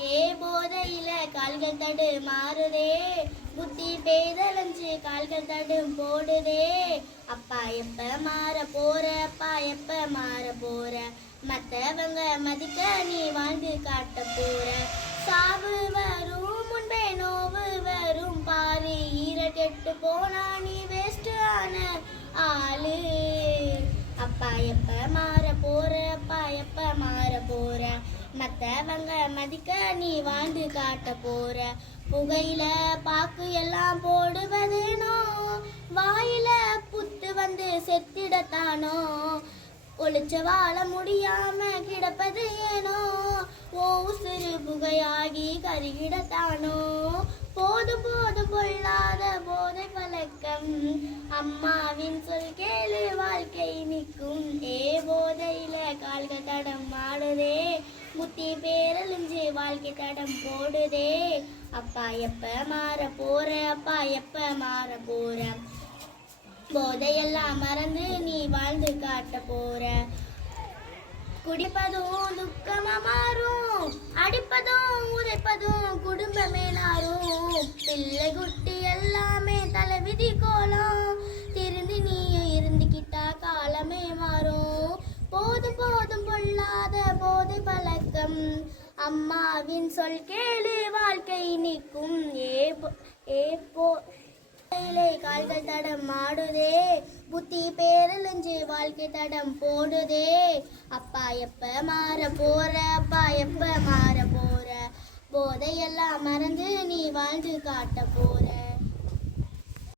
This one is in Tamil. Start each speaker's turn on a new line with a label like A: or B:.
A: ஏ போதையில கால்கள் தடு மாறுதே. புத்தி பேதலஞ்சு கால்கள் தடு போடுதே. அப்பா எப்ப மாற போற? அப்பா எப்ப மாற போற? மத்தவங்க மதிக்க நீ வாழ்ந்து காட்ட போற. சாவு வரும் முன்பே நோவு வரும். பாரு ஈரட்டெட்டு போனா நீ வேஸ்ட் ஆன ஆளு. மத்தவங்க மதிக்க நீ வாழ்ந்து காட்ட போற. புகையில பாக்கு எல்லாம் போடுவதுனோ வாயில புத்து வந்து செத்திடத்தானோ. ஒளிச்ச வாழ முடியாம கிடப்பது ஏனோ. ஓ உசுறு புகையாகி கருகிடத்தானோ. போதும் போதும் பொல்லாத போதை பழக்கம். அம்மாவின் சொல் கேளு வாழ்க்கை நிற்கும். ஏ போதையில கால்கள் தடம் ஆடுதே. முத்தி பேரழிஞ்சு வாழ்க்கை தடம் போடுதே. அப்பா எப்ப மாற போற? அப்பா எப்ப மாற போற? போதையெல்லாம் மறந்து நீ வாழ்ந்து காட்ட போற. குடிப்பதும் துக்கமா மாறும். அடிப்பதும் உதைப்பதும் குடும்பமே நாரும். பிள்ளை குட்டி எல்லாமே தலை விதி கோலம் திருந்து நீயும் இருந்துக்கிட்டா காலமே மாறும். போதும் போதும் போ அம்மாவின் சொல் கேளு வாழ்க்கை நிற்கும் ஏ போ- ஏ போ கால்கள் தடம் ஆடுதே. புத்தி பேரழிஞ்சு வாழ்க்கை தடம் போடுதே. அப்பா எப்ப மாற போற அப்பா எப்ப மாற போற? போதையெல்லாம் மறந்து நீ வாழ்ந்து காட்ட போற.